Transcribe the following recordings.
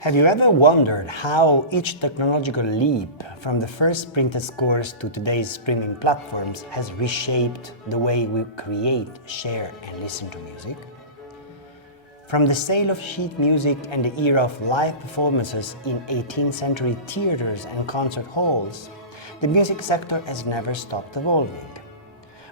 Have you ever wondered how each technological leap from the first printed scores to today's streaming platforms has reshaped the way we create, share and listen to music? From the sale of sheet music and the era of live performances in 18th century theaters and concert halls, the music sector has never stopped evolving.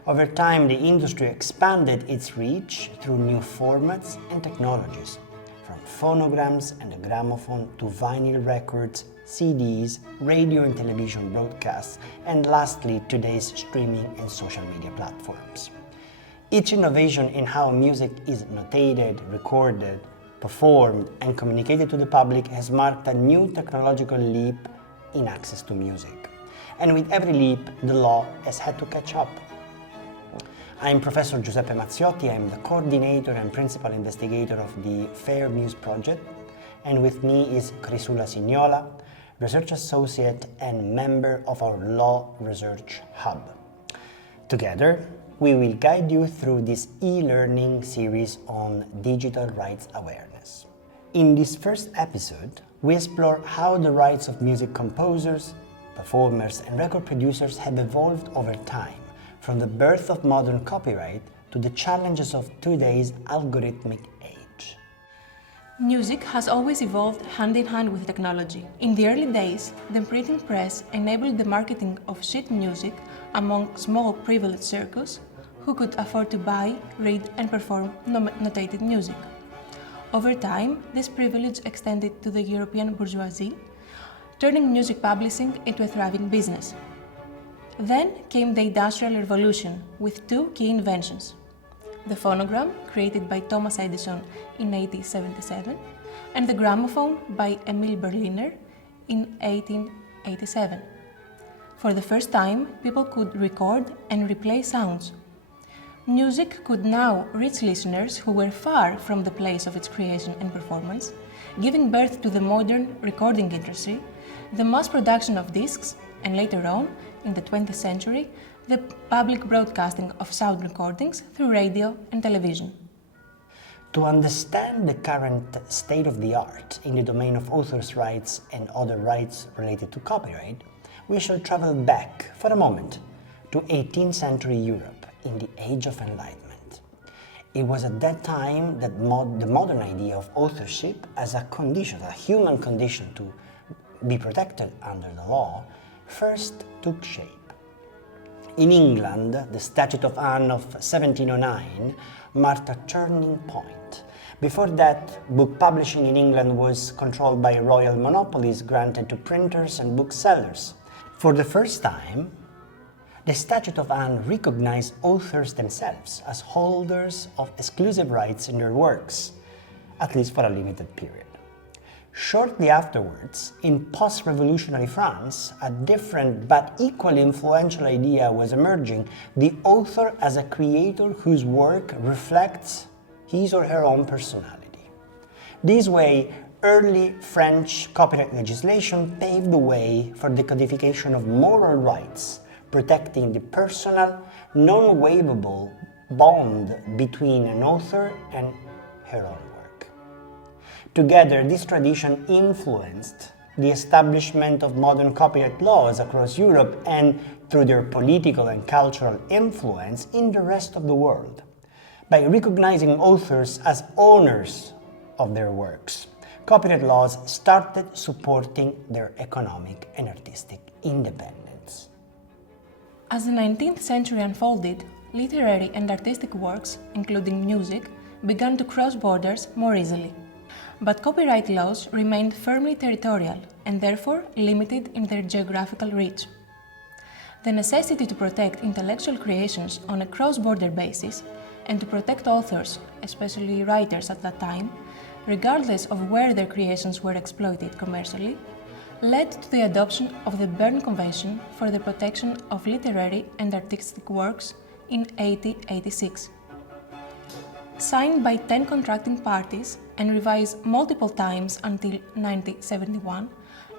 Over time, the industry expanded its reach through new formats and technologies, from phonograms and the gramophone to vinyl records, CDs, radio and television broadcasts, and lastly, today's streaming and social media platforms. Each innovation in how music is notated, recorded, performed, and communicated to the public has marked a new technological leap in access to music. And with every leap, the law has had to catch up. I'm Professor Giuseppe Mazziotti. I'm the coordinator and principal investigator of the Fair MusE project, and with me is Crisula Signola, research associate and member of our Law Research Hub. Together, we will guide you through this e-learning series on digital rights awareness. In this first episode, we explore how the rights of music composers, performers, and record producers have evolved over time, from the birth of modern copyright to the challenges of today's algorithmic age. Music has always evolved hand in hand with technology. In the early days, the printing press enabled the marketing of sheet music among small privileged circles who could afford to buy, read and perform notated music. Over time, this privilege extended to the European bourgeoisie, turning music publishing into a thriving business. Then came the Industrial Revolution with two key inventions: the phonogram, created by Thomas Edison in 1877, and the gramophone by Emil Berliner in 1887. For the first time, people could record and replay sounds. Music could now reach listeners who were far from the place of its creation and performance, giving birth to the modern recording industry, the mass production of discs, and later on, in the 20th century, the public broadcasting of sound recordings through radio and television. To understand the current state of the art in the domain of authors' rights and other rights related to copyright, we shall travel back for a moment to 18th century Europe in the Age of Enlightenment. It was at that time that the modern idea of authorship as a condition, a human condition to be protected under the law, first took shape. In England, the Statute of Anne of 1709 marked a turning point. Before that, book publishing in England was controlled by royal monopolies granted to printers and booksellers. For the first time, the Statute of Anne recognized authors themselves as holders of exclusive rights in their works, at least for a limited period. Shortly afterwards, in post-revolutionary France, a different but equally influential idea was emerging: the author as a creator whose work reflects his or her own personality. This way, early French copyright legislation paved the way for the codification of moral rights, protecting the personal, non-waivable bond between an author and her own work. Together, this tradition influenced the establishment of modern copyright laws across Europe and, through their political and cultural influence, in the rest of the world. By recognizing authors as owners of their works, copyright laws started supporting their economic and artistic independence. As the 19th century unfolded, literary and artistic works, including music, began to cross borders more easily. But copyright laws remained firmly territorial and therefore limited in their geographical reach. The necessity to protect intellectual creations on a cross-border basis and to protect authors, especially writers at that time, regardless of where their creations were exploited commercially, led to the adoption of the Berne Convention for the Protection of Literary and Artistic Works in 1886. Signed by 10 contracting parties and revised multiple times until 1971,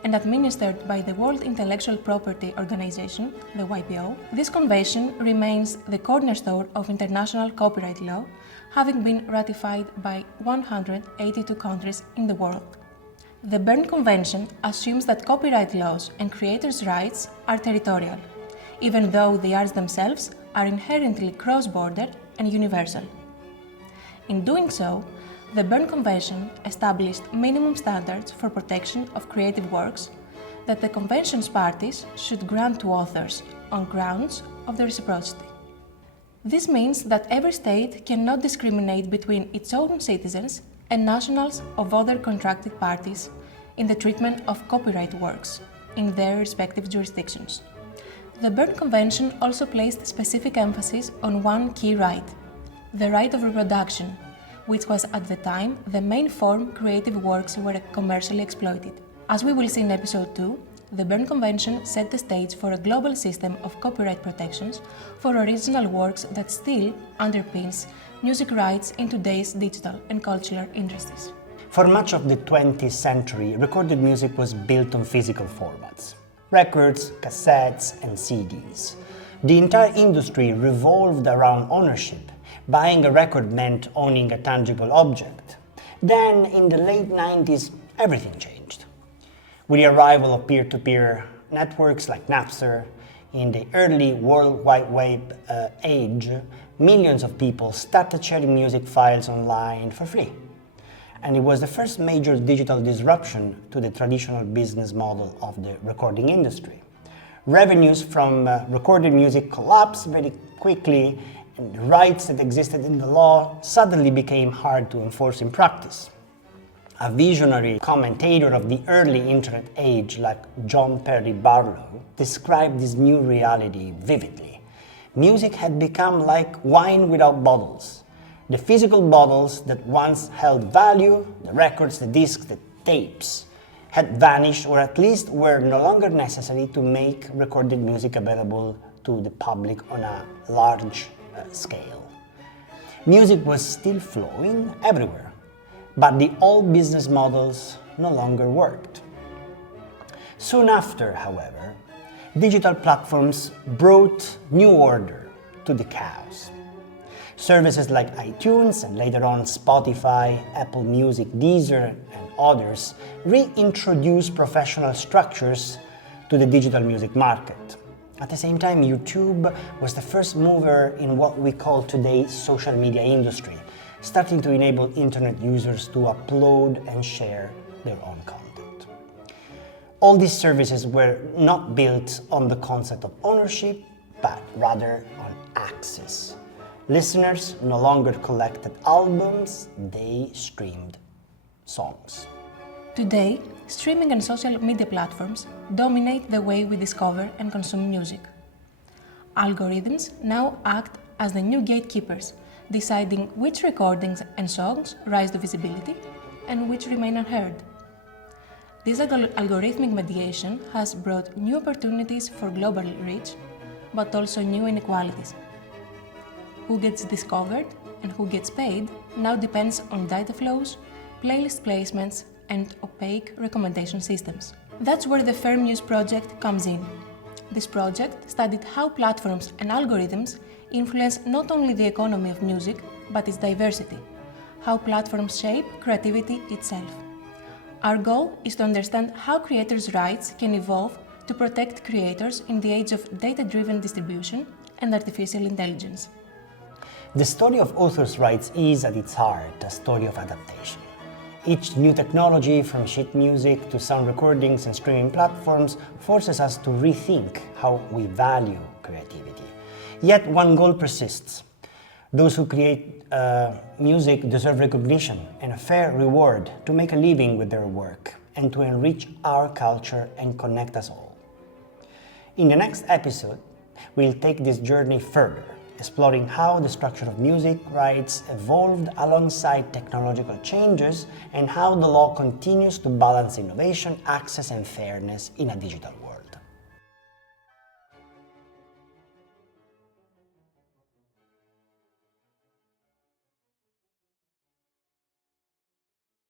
and administered by the World Intellectual Property Organization, the WIPO, this convention remains the cornerstone of international copyright law, having been ratified by 182 countries in the world. The Berne Convention assumes that copyright laws and creators' rights are territorial, even though the arts themselves are inherently cross-border and universal. In doing so, the Berne Convention established minimum standards for protection of creative works that the Convention's parties should grant to authors on grounds of the reciprocity. This means that every state cannot discriminate between its own citizens and nationals of other contracted parties in the treatment of copyright works in their respective jurisdictions. The Berne Convention also placed specific emphasis on one key right, the right of reproduction, which was at the time the main form creative works were commercially exploited. As we will see in episode 2, the Berne Convention set the stage for a global system of copyright protections for original works that still underpins music rights in today's digital and cultural industries. For much of the 20th century, recorded music was built on physical formats: records, cassettes, and CDs. The entire industry revolved around ownership. Buying a record meant owning a tangible object. Then, in the late 90s, everything changed. With the arrival of peer-to-peer networks like Napster, in the early World Wide Web age, millions of people started sharing music files online for free. And it was the first major digital disruption to the traditional business model of the recording industry. Revenues from recorded music collapsed very quickly, and the rights that existed in the law suddenly became hard to enforce in practice. A visionary commentator of the early internet age like John Perry Barlow described this new reality vividly. Music had become like wine without bottles. The physical bottles that once held value, the records, the discs, the tapes, had vanished, or at least were no longer necessary to make recorded music available to the public on a large scale. Music was still flowing everywhere, but the old business models no longer worked. Soon after, however, digital platforms brought new order to the chaos. Services like iTunes and later on Spotify, Apple Music, Deezer, and others reintroduced professional structures to the digital music market. At the same time, YouTube was the first mover in what we call today social media industry, starting to enable internet users to upload and share their own content. All these services were not built on the concept of ownership, but rather on access. Listeners no longer collected albums, they streamed songs. Today, streaming and social media platforms dominate the way we discover and consume music. Algorithms now act as the new gatekeepers, deciding which recordings and songs rise to visibility and which remain unheard. This algorithmic mediation has brought new opportunities for global reach, but also new inequalities. Who gets discovered and who gets paid now depends on data flows, playlist placements, and opaque recommendation systems. That's where the Fair Muse project comes in. This project studied how platforms and algorithms influence not only the economy of music, but its diversity, how platforms shape creativity itself. Our goal is to understand how creators' rights can evolve to protect creators in the age of data-driven distribution and artificial intelligence. The story of authors' rights is at its heart a story of adaptation. Each new technology, from sheet music to sound recordings and streaming platforms, forces us to rethink how we value creativity. Yet one goal persists. Those who create music deserve recognition and a fair reward to make a living with their work and to enrich our culture and connect us all. In the next episode, we'll take this journey further, exploring how the structure of music rights evolved alongside technological changes and how the law continues to balance innovation, access, and fairness in a digital world.